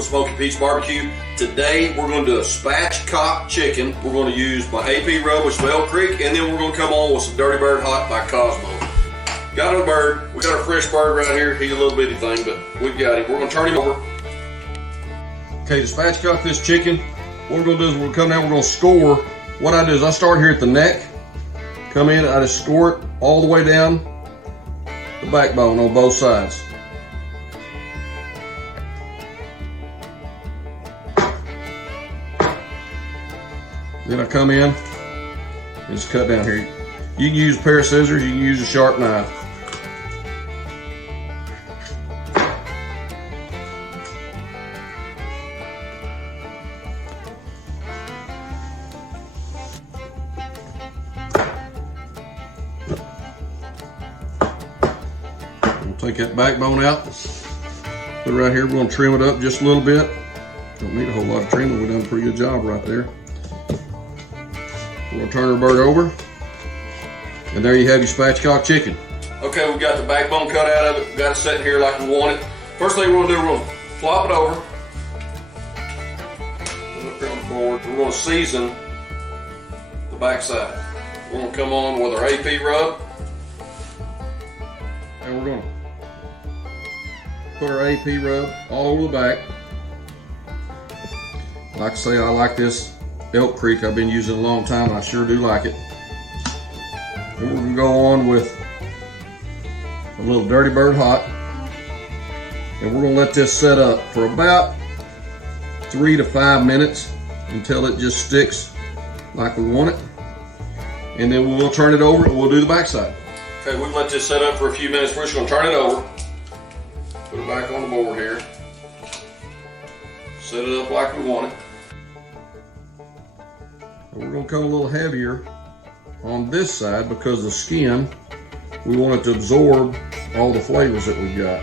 with Smoky Pete's Barbecue. Today we're going to do a spatchcock chicken. We're going to use my AP Rub, which is Elk Creek, and then we're going to come on with some Dirty Bird Hot by Kosmos. Got a bird. We got our fresh bird right here. He's a little bitty thing, but we've got him. We're going to turn him over. Okay, to spatchcock this chicken, what we're going to do is we're going to come down, we're going to score. What I do is I start here at the neck, come in, I just score it all the way down the backbone on both sides. Then I come in and just cut down here. You can use a pair of scissors, you can use a sharp knife. We'll take that backbone out, put it right here. We're going to trim it up just a little bit. Don't need a whole lot of trimming. We've done a pretty good job right there. We're going to turn our bird over, and there you have your spatchcock chicken. Okay, we've got the backbone cut out of it. We've got it set here like we want it. First thing we're going to do, we're going to flop it over. Put it up here on the board. We're going to season the back side. We're going to come on with our AP Rub, and we're going to put our AP Rub all over the back. Like I say, I like this Elk Creek. I've been using it a long time and I sure do like it. And we're going to go on with a little Dirty Bird Hot, and we're going to let this set up for about 3 to 5 minutes until it just sticks like we want it, and then we'll turn it over and we'll do the backside. Okay, we've let this set up for a few minutes. We're just going to turn it over, put it back on the board here, set it up like we want it. And we're going to come a little heavier on this side because the skin, we want it to absorb all the flavors that we've got.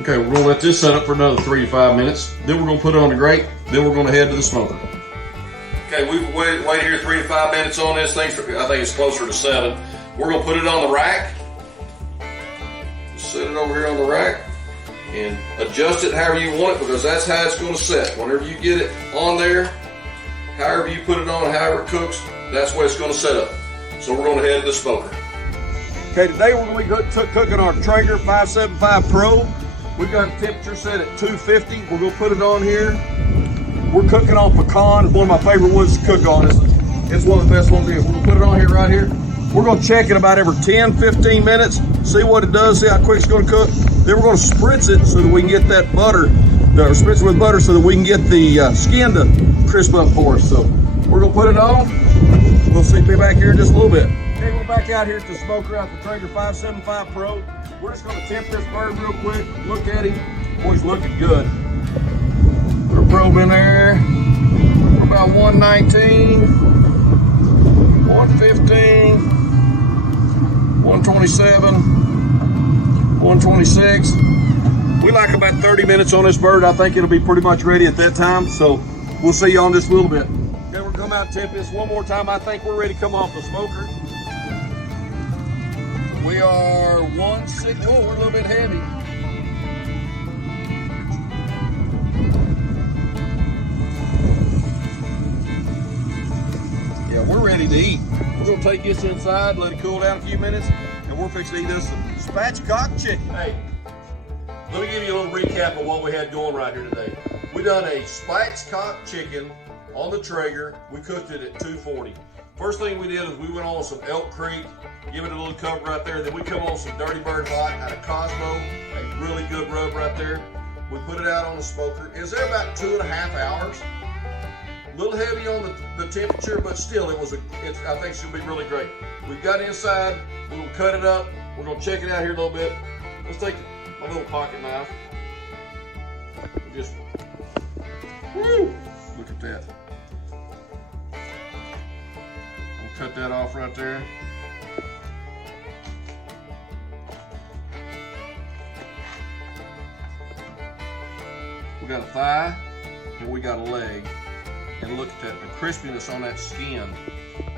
Okay, we're going to let this set up for another 3 to 5 minutes. Then we're going to put it on the grate. Then we're going to head to the smoker. Okay, we've waited here 3 to 5 minutes on this thing. I think it's closer to 7. We're going to put it on the rack. Set it over here on the rack and adjust it however you want it, because that's how it's going to set. Whenever you get it on there, however you put it on, however it cooks, that's where it's going to set up. So we're going to head to the smoker. Okay, today we're going to be cooking our Traeger 575 Pro. We've got the temperature set at 250. We're going to put it on here. We're cooking on pecan. It's one of my favorite woods to cook on. It's one of the best ones here. We're going to put it on here right here. We're going to check it about every 10-15 minutes, see what it does, see how quick it's going to cook. Then we're going to spritz it so that we can get that butter, spritz it with butter so that we can get the skin to crisp up for us. So we're going to put it on. We'll be back here in just a little bit. Okay, we're back out here at the smoker out the Traeger 575 Pro. We're just going to temp this bird real quick. Look at him. Boy, he's looking good. Put a probe in there. We're about 119, 115, 127, 126. We like about 30 minutes on this bird. I think it'll be pretty much ready at that time. So we'll see you on just a little bit. Okay, we're going to come out and temp this one more time. I think we're ready to come off the smoker. We are 160. Oh, we're a little bit heavy. Yeah, we're ready to eat. We're going to take this inside, let it cool down a few minutes, and we're fixing to eat us some spatchcock chicken. Hey, let me give you a little recap of what we had going right here today. We done a spatchcock chicken on the Traeger. We cooked it at 240. First thing we did is we went on with some Elk Creek, give it a little cover right there. Then we come on some Dirty Bird Hot out of Kosmos, a really good rub right there. We put it out on the smoker. It was there about 2.5 hours. A little heavy on the temperature, but still, I think it should be really great. We've got it inside. We're gonna cut it up. We're gonna check it out here a little bit. Let's take my little pocket knife. Just, woo! Look at that. We'll cut that off right there. thigh, and we got a leg. And look at that, the crispiness on that skin.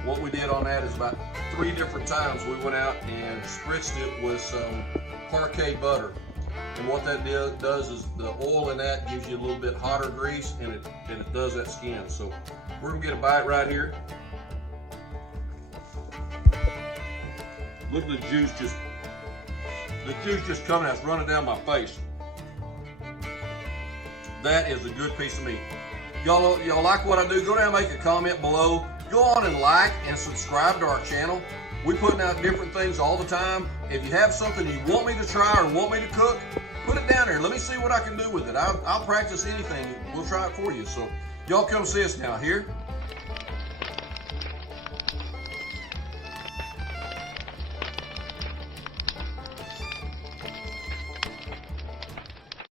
What we did on that is about 3 different times we went out and spritzed it with some parquet butter. And what that does is the oil in that gives you a little bit hotter grease, and it does that skin. So we're gonna get a bite right here. Look at the juice just coming out, it's running down my face. That is a good piece of meat. Y'all like what I do? Go down and make a comment below. Go on and like and subscribe to our channel. We're putting out different things all the time. If you have something you want me to try or want me to cook, put it down there. Let me see what I can do with it. I'll practice anything. We'll try it for you. So y'all come see us now. Here,